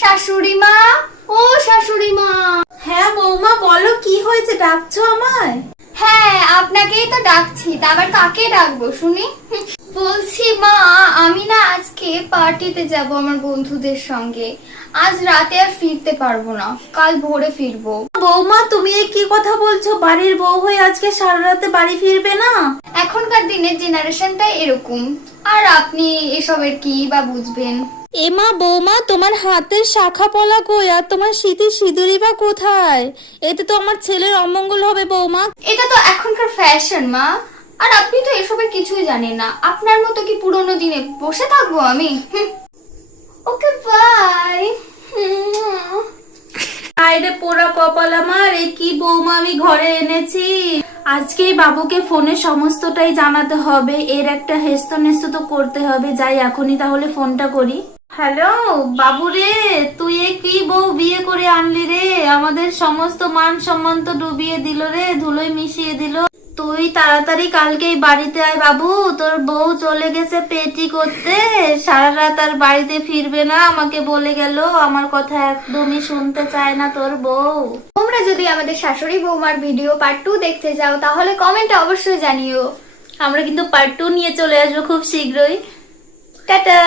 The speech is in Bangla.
শাশুড়ি মা, ও শাশুড়ি মা। হ্যাঁ বৌমা বলো, কি হয়েছে, ডাকছো আমায়? হ্যাঁ, আপনাকেই তো ডাকছি, তা আবার কাকে ডাকবো শুনি? বলছি মা, আমি না আজকে পার্টিতে যাব আমার বন্ধুদের সঙ্গে। আজ রাতে আর ফিরতে পারবো না, কাল ভোরে ফিরবো। বৌমা তুমি এ কি কথা বলছো? বাড়ির বউ হয়ে আজকে সারা রাতে বাড়ি ফিরবে না? এখনকার দিনের জেনারেশনটা এরকম, আর আপনি এসবের কি বা বুঝবেন? এমা বৌমা, তোমার হাতের শাখা পলা কই, আর তোমার স্মৃতির সিঁদুরি বা কোথায়? এতে তো আমার ছেলের অমঙ্গল হবে বৌমা। এটা তো এখনকার ফ্যাশন মা, আর আপনি তো এসবের কিছুই জানেন না। আপনার মতো কি পুরোনো দিনে বসে থাকবো আমি? Okay bye. আইরে পোড়া কপাল আমার, এ কি বৌমা আমি ঘরে এনেছি। আজকেই বাবুকে ফোনে সমস্তটাই জানাতে হবে, এর একটা হেস্ত নেস্ত তো করতে হবে। যাই এখনই তাহলে ফোনটা করি। হ্যালো বাবু রে, তুই এ কি বউ বিয়ে করে আনলি রে? আমাদের সমস্ত মান সম্মান তো ডুবিয়ে দিল রে, ধুলোয় মিশিয়ে দিল। তুই তাড়াতাড়ি কালকেই বাড়িতে আয় বাবু, তোর বউ চলে গেছে পেটি করতে, সারা রাত আর বাড়িতে ফিরবে না আমাকে বলে গেল। আমার কথা একদমই শুনতে চায় না তোর বউ। তোমরা যদি আমাদের শাশুড়ি বৌমার ভিডিও পার্ট 2 দেখতে চাও তাহলে কমেন্টে অবশ্যই জানিও। আমরা কিন্তু পার্ট 2 নিয়ে চলে আসবো খুব শীঘ্রই। টাটা।